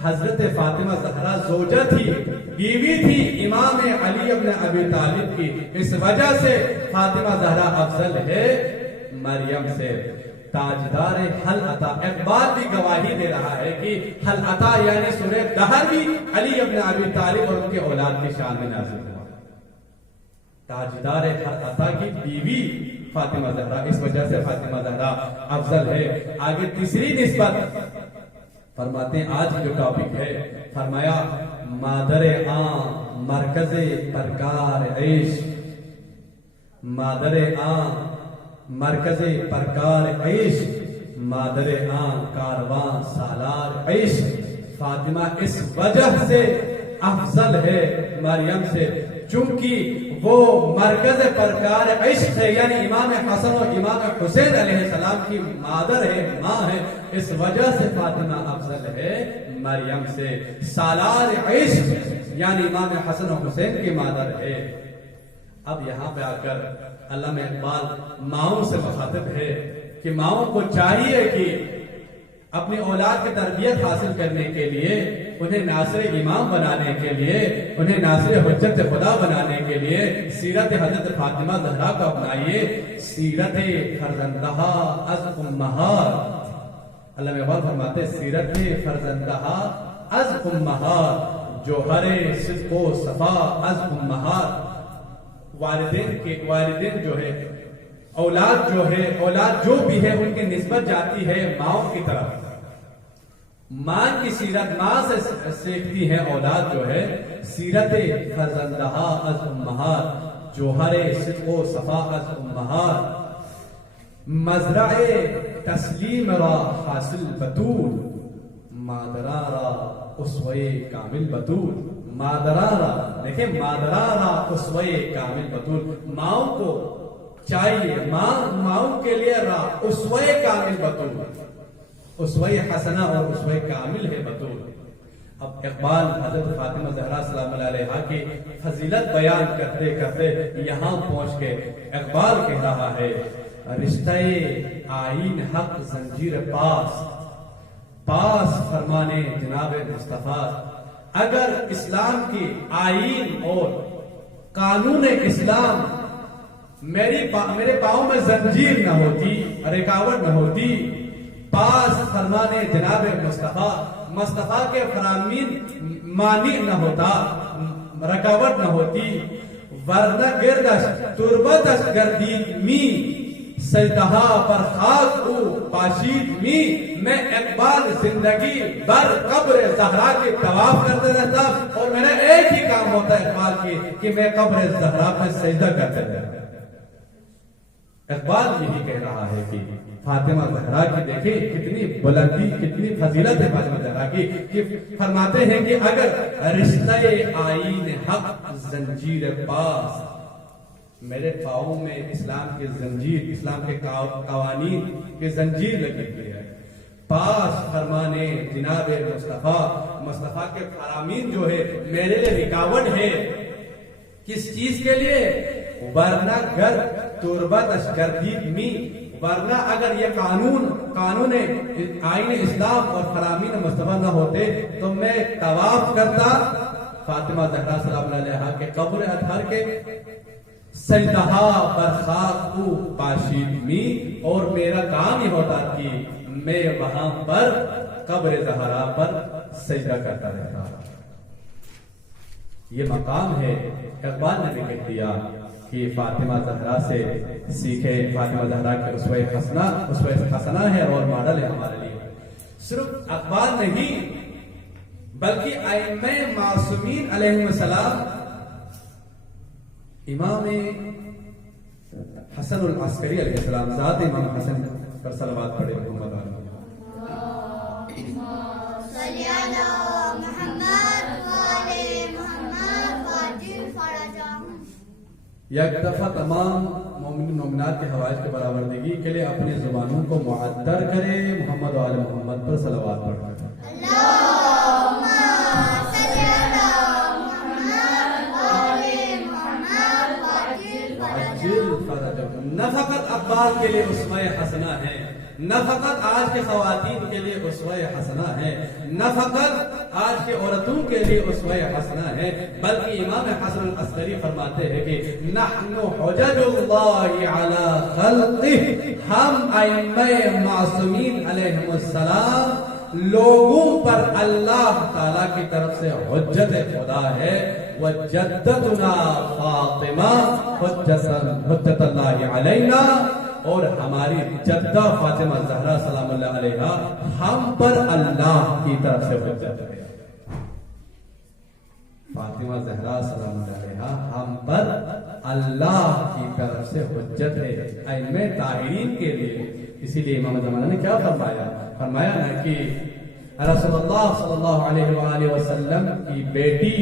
حضرت فاطمہ زہرا زوجہ تھی، بیوی تھی امام علی ابن ابی طالب کی، اس وجہ سے فاطمہ زہرا افضل ہے مریم سے۔ تاجدار حل عطا، اقبال بھی گواہی دے رہا ہے کہ حل عطا یعنی سورہ دہر بھی علی ابن ابی طالب اور ان کے اولاد کی شان میں نازل ہوا۔ تاجدار حل عطا کی بیوی فاطمہ زہرا، اس وجہ سے فاطمہ زہرا افضل ہے۔ آگے تیسری نسبت فرماتے ہیں، آج جو ٹاپک ہے، فرمایا مادر آن مرکز پرکار عیش، مادر آن مرکز پرکار عیش، مادر آن کاروان سالار عیش۔ فاطمہ اس وجہ سے افضل ہے مریم سے چونکہ وہ مرکز پرکار عشق ہے، یعنی امام حسن و امام حسین علیہ السلام کی مادر ہے، ماں ہے، اس وجہ سے فاطمہ افضل ہے مریم سے۔ سالار عشق یعنی امام حسن و حسین کی مادر ہے۔ اب یہاں پہ آ کر علامہ اقبال ماؤں سے مخاطب ہے کہ ماؤں کو چاہیے کہ اپنی اولاد کی تربیت حاصل کرنے کے لیے، انہیں ناصر امام بنانے کے لیے، انہیں ناصر حجت خدا بنانے کے لیے سیرت حضرت فاطمہ زہرا کو اپنائیے، سیرت فرزندہ از امہات۔ علامہ اقبال فرماتے سیرت فرزندہ از امہات، جوہر صدق و صفا از امہات۔ والدین جو ہے، اولاد جو بھی ہے ان کی نسبت جاتی ہے ماؤں کی طرف۔ ماں کی سیرت، ماں سے سیکھتی ہے اولاد جو ہے، سیرت فرزندہ از امہات، جوہر صدق و صفا از امہات۔ مزرع تسلیم را حاصل بطول، مادرا را اسوے کامل بطول۔ مادرارا، دیکھیں مادرارا اسوے کامل بطول، ماؤں کو چاہیے، ماؤں کے لیے را اسوے کامل بطول، اسوے حسنہ اور اسوے کامل ہے بطول۔ اب اقبال حضرت فاطمہ زہرا سلام اللہ علیہا کی فضیلت بیان کرتے کرتے یہاں پہنچ کے اقبال کہہ رہا ہے رشتہ آئین حق زنجیر پاس فرمانے جناب مصطفیٰ۔ اگر اسلام کی آئین اور قانون اسلام میرے پاؤں میں زنجیر نہ ہوتی، رکاوٹ نہ ہوتی، پاس فرمانے جناب مصطفیٰ کے فرامین مانع نہ ہوتا، رکاوٹ نہ ہوتی، ورنہ گردش تربتش گردید می، سجدہا پر خاک او پاشید می۔ میں اقبال زندگی بر قبر زہرا کی طواف کرتے رہتا اور میرا ایک ہی کام ہوتا ہے اقبال کی کہ میں قبر زہرا پہ سجدہ کرتے رہتا۔ اقبال یہی کہہ رہا ہے کہ فاطمہ زہرا کی دیکھیں کتنی بلندی، کتنی فضیلت ہے فاطمہ زہرا کی، کہ فرماتے ہیں کہ اگر رشتہ آئین حق زنجیر پاس، میرے پاؤں میں اسلام کی زنجیر، اسلام کے قوانین کی زنجیر لگی ہوئی ہے، پاس فرمانے جناب مصطفیٰ کے فرامین جو ہے میرے لیے رکاوٹ ہے، کس چیز کے لیے؟ ورنہ گر تربت اشگردید می، ورنہ اگر یہ قانون آئین اسلام اور فرامین مصطفیٰ نہ ہوتے تو میں طواف کرتا فاطمہ زہرا سلام اللہ علیہا کے قبر اطہر کے سجدہا برخاک کو پاشید می، اور میرا کام ہی ہوتا کہ میں وہاں پر قبر زہرا پر سجدہ کرتا رہتا۔ یہ مقام ہے، اقبال نے بھی کہہ دیا کہ فاطمہ زہرا سے سیکھے، فاطمہ زہرا کے اسوہ حسنہ ہے اور ماڈل ہے ہمارے لیے۔ صرف اقبال نہیں بلکہ ائمہ معصومین علیہ السلام، امام حسن العسکری علیہ السلام، ذات امام حسن پر صلوات پڑھے محمد علیہ یک دفعہ تمام مومن مومنات کے حوائج کے برآوردگی کے لیے اپنی زبانوں کو معطر کرے، محمد و آل محمد پر صلوات پڑھے۔ اللہم صلی علی محمد و آل محمد وعجل فرجہم۔ نہ فقط اقبال کے لیے اسوہ حسنہ ہے، نہ فقط آج کے خواتین کے لیے اسوہ حسنہ ہے، نہ فقط آج کے عورتوں کے لیے اسوہ حسنہ ہے، بلکہ امام حسن العسکری فرماتے ہیں کہ نحن حجج اللہ علی خلقہ، ہم ائمہ معصومین علیہ السلام لوگوں پر اللہ تعالیٰ کی طرف سے حجت خدا ہے۔ وجدتنا فاطمہ حجت اللہ علینا، اور ہماری جدہ فاطمہ زہرا سلام اللہ علیہا ہم پر اللہ کی طرف سے حجت ہے۔ فاطمہ زہرا سلام اللہ علیہا ہم پر اللہ کی طرف سے حجت ہے ائمہ طاہرین کے لیے۔ اسی لیے امام زمانہ نے کیا فرمایا نا کہ رسول اللہ صلی اللہ علیہ وآلہ وسلم کی بیٹی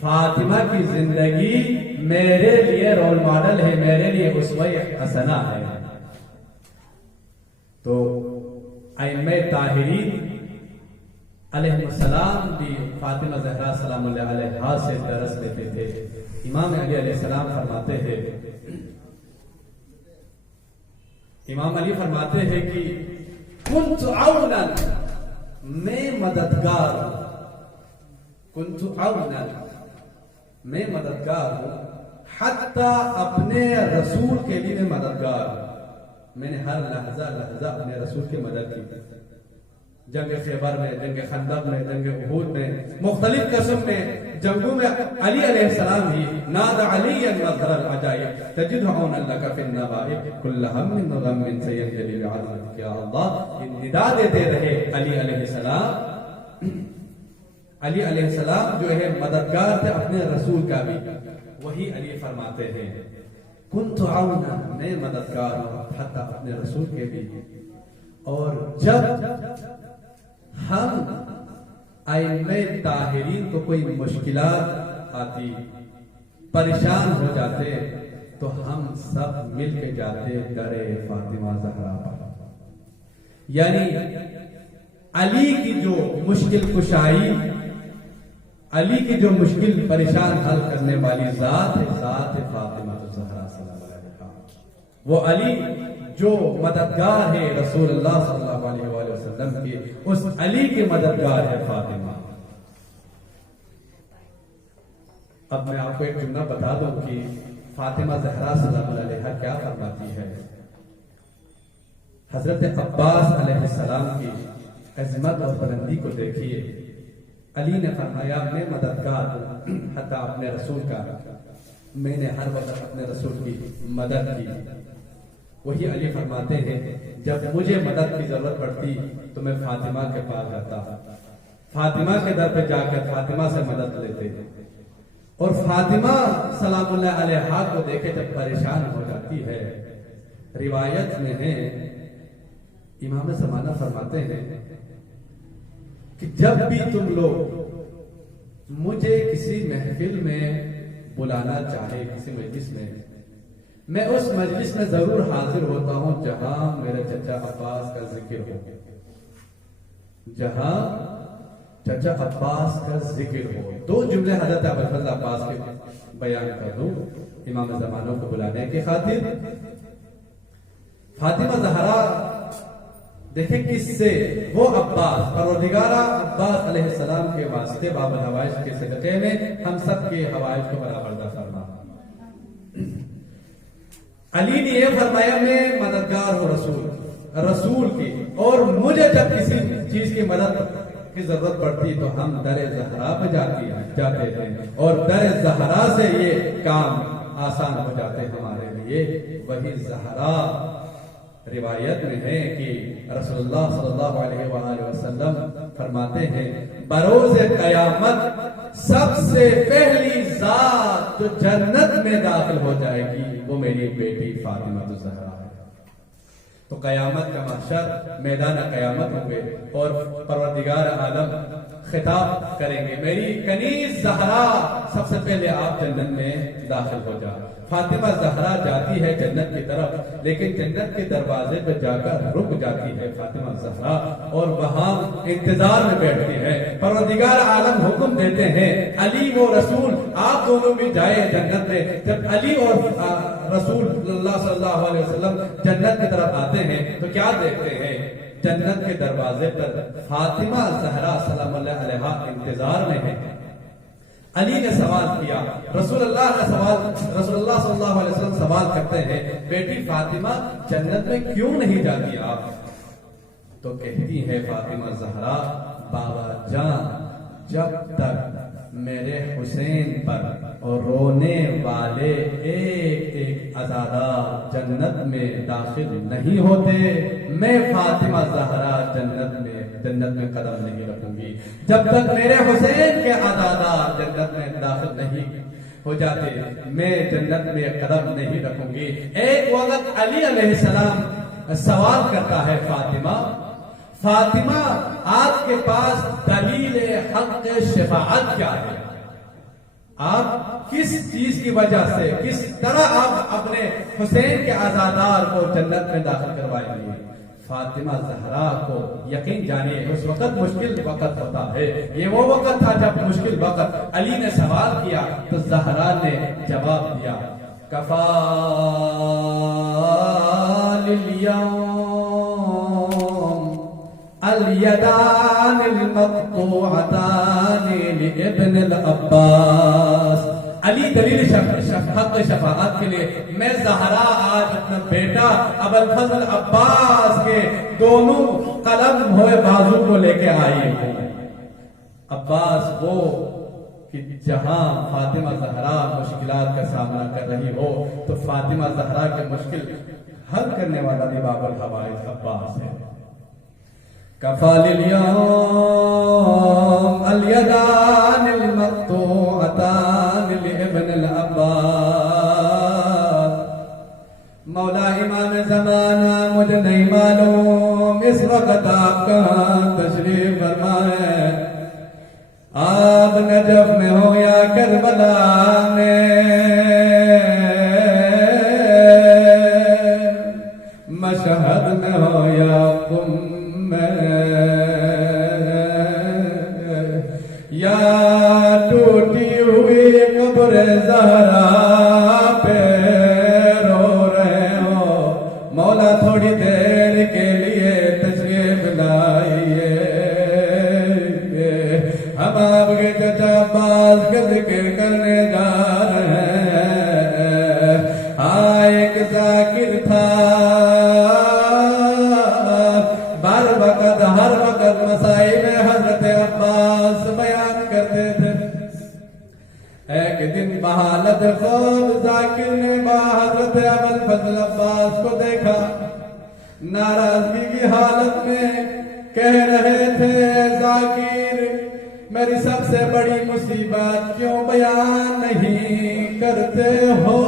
فاطمہ کی زندگی میرے لیے رول ماڈل ہے، میرے لیے اسوہ حسنہ ہے۔ تو ائمہ طاہرین علیہ السلام بھی فاطمہ زہرا سلام اللہ علیہا سے درس لیتے تھے۔ امام علی علیہ السلام فرماتے ہیں، امام علی فرماتے ہیں کہ کنت عونا، میں مددگار ہوں، کنت عونا، میں مددگار ہوں، حتیٰ اپنے رسول کے لیے میں مددگار ہوں۔ میں نے ہر لحظہ اپنے رسول کی مدد کی، جنگ خیبر میں، جنگ خندق میں، جنگ احد میں، مختلف قسم میں جنگوں میں علی علیہ السلام ہی ناد علی مظہر العجائب تجد عون لک فی النوائب کل ہم غم سینجلی بعظمتک یا اللہ، ندا دیتے رہے علی علیہ السلام۔ علی علیہ السلام جو ہے مددگار تھے اپنے رسول کا بھی۔ وہی علی فرماتے ہیں کنت عونا، میں مددگار ہوں حتیٰ اپنے رسول کے بھی۔ اور جب ہم ائمہ طاہرین کو کوئی مشکلات آتی، پریشان ہو جاتے، تو ہم سب مل کے جاتے درے فاطمہ زہرا پر۔ یعنی علی کی جو مشکل کشائی، علی کی جو مشکل پریشان حل کرنے والی ذات ہے، ذات فاطمہ زہرا صلی اللہ علیہ وسلم۔ وہ علی جو مددگار ہے رسول اللہ صلی اللہ علیہ وآلہ وسلم کی، اس علی کی مددگار ہے فاطمہ۔ اب میں آپ کو ایک جملہ بتا دوں کہ فاطمہ زہرا صلی اللہ علیہ کیا فرماتی ہے۔ حضرت عباس علیہ السلام کی عظمت اور بلندی کو دیکھیے۔ علی نے فرمایا میں مددگار ہوں حتیٰ اپنے رسول کا، میں نے ہر وقت اپنے رسول کی مدد کی۔ وہی علی فرماتے ہیں جب مجھے مدد کی ضرورت پڑتی تو میں فاطمہ کے پاس جاتا، فاطمہ کے در پہ جا کر فاطمہ سے مدد لیتے، اور فاطمہ سلام اللہ علیہا کو دیکھے جب پریشان ہو جاتی ہے، روایت میں ہے امام زمانہ فرماتے ہیں کہ جب بھی تم لوگ مجھے کسی محفل میں بلانا چاہے، کسی مجلس میں اس مجلس میں ضرور حاضر ہوتا ہوں جہاں میرے چچا عباس کا ذکر ہو، جہاں چچا عباس کا ذکر ہو۔ دو جملے حضرت ابوالفضل عباس کے بیان کر دوں امام زمانوں کو بلانے کی خاطر۔ فاطمہ زہرا دیکھیں کس سے، وہ عباس، پروردگارہ عباس علیہ السلام کے واسطے باب الحوائج کے صدقے میں ہم سب کے حوائج کو برآورد فرما۔ علی نے یہ فرمایا میں مددگار ہوں رسول کی، اور مجھے جب کسی چیز کی مدد کی ضرورت پڑتی تو ہم در زہرا پہ جاتے تھے، اور در زہرا سے یہ کام آسان ہو جاتے ہمارے لیے۔ وہی زہرا روایت میں ہے کہ رسول اللہ صلی اللہ علیہ وآلہ وسلم فرماتے ہیں بروز قیامت سب سے پہلی ذات جو جنت میں داخل ہو جائے گی وہ میری بیٹی فاطمہ الزہرا ہے۔ تو قیامت کا محشر میدان قیامت ہوں گے اور پروردگار عالم خطاب کریں گے میری کنیز زہرا سب سے پہلے آپ جنت میں داخل ہو جا۔ فاطمہ زہرا جاتی ہے جنت کی طرف، لیکن جنت کے دروازے پہ جا کر رک جاتی ہے فاطمہ زہرا، اور وہاں انتظار میں بیٹھتی ہے۔ پروردگار عالم حکم دیتے ہیں علی و رسول آپ دونوں بھی جائے جنت میں۔ جب علی اور رسول اللہ صلی اللہ علیہ وسلم جنت کی طرف آتے ہیں تو کیا دیکھتے ہیں؟ جنت کے دروازے پر فاطمہ زہرا سلام اللہ علیہا انتظار میں ہے۔ علی نے سوال کیا، رسول اللہ صلی اللہ علیہ وسلم سوال کرتے ہیں بیٹی فاطمہ جنت میں کیوں نہیں جاتی آپ؟ تو کہتی ہے فاطمہ زہرا بابا جان جب تک میرے حسین پر اور رونے والے ایک ایک عزادار جنت میں داخل نہیں ہوتے میں فاطمہ زہرا جنت میں قدم نہیں رکھوں گی۔ جب تک میرے حسین کے عزادار جنت میں داخل نہیں ہو جاتے میں جنت میں قدم نہیں رکھوں گی۔ ایک وقت علی علیہ السلام سوال کرتا ہے فاطمہ آپ کے پاس دلیل حق شفاعت کیا ہے؟ آپ کس چیز کی وجہ سے کس طرح آپ اپنے حسین کے عزادار کو جنت میں داخل کروائیں گے؟ فاطمہ زہرا کو یقین جانیے اس وقت مشکل وقت ہوتا ہے، یہ وہ وقت تھا جب مشکل وقت علی نے سوال کیا تو زہرا نے جواب دیا کفا للیوم الیدان المقطوعتان لابن العباس۔ علی دلیل حق شفاعت کے لیے میں زہرا آج اپنا بیٹا ابوالفضل عباس کے دونوں قلم ہوئے بازو کو لے کے آئی ہوں۔ عباس وہ کہ جہاں فاطمہ زہرا مشکلات کا سامنا کر رہی ہو تو فاطمہ زہرا کے مشکل حل کرنے والا بھی باب الحوائج عباس ہے۔ کفا للیوم الیدان المقطوعتان لابن العباس۔ مولا امام زمانہ مجھے نہیں معلوم اس وقت آپ کہاں تشریف فرما ہے، آپ نجف میں ہو یا کربلا میں، مشہد میں ہو یا قم یا ٹوٹی ہوئی قبر زہرا پہ رو رہے ہو، مولا تھوڑی دیر کے لیے تشریف لائیے، ہم آپ کے چچا عباس کا ذکر کرنے جا رہے ہیں۔ ہاں ایک ذاکر تھا ہر وقت مسائل حضرت عباس بیان کرتے تھے۔ ایک دن بحالت خوف ذاکر نے حضرت ابوالفضل عباس کو دیکھا، ناراضگی کی حالت میں کہہ رہے تھے ذاکر میری سب سے بڑی مصیبت کیوں بیان نہیں کرتے ہو؟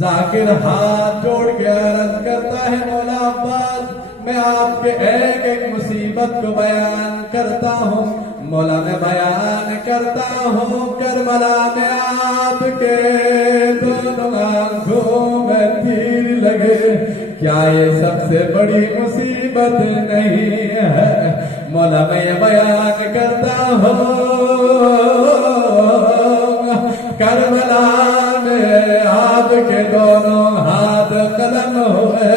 ذاکر ہاتھ جوڑ کے عرض کرتا ہے مولا عباس میں آپ کے ایک ایک مصیبت کو بیان کرتا ہوں، مولا میں بیان کرتا ہوں کربلا میں آپ کے دونوں آنکھوں میں تیر لگے، کیا یہ سب سے بڑی مصیبت نہیں ہے؟ مولا میں یہ بیان کرتا ہوں کربلا میں آپ کے دونوں ہاتھ قلم ہوئے،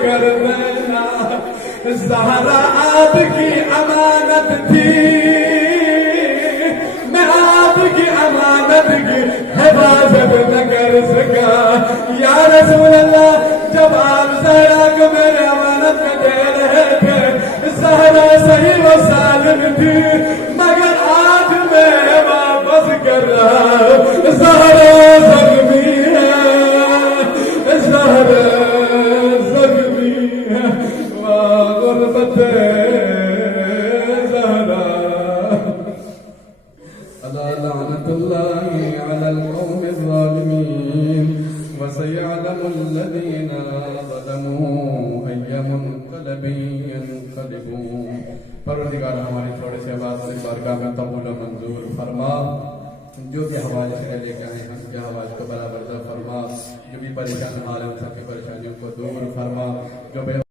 کر دینا زہرا آپ کی امانت تھی میں آپ کی امانت کی حفاظت نہ کر سکا یا رسول اللہ جب آپ زہرا کو میرے امانت میں دے رہے تھے زہرا صحیح و سالم تھی مگر آج میں واپس کر رہا زہرا زخمی ہے زہرا زخمی ہے غربت زہرا لعنت اللہ علی القوم الظالمین وسيعلم الذين ظلموا أي منقلب ينقلبون پروردگار ہماری تھوڑے سے بات سے بارگاہ میں قبول و منظور فرما جو بھی حوالے سے لے کے آئے ہیں کے حوالے کو برابر فرما جو بھی پریشان حال ہے ان سب کی پریشانیوں کو دور فرما جو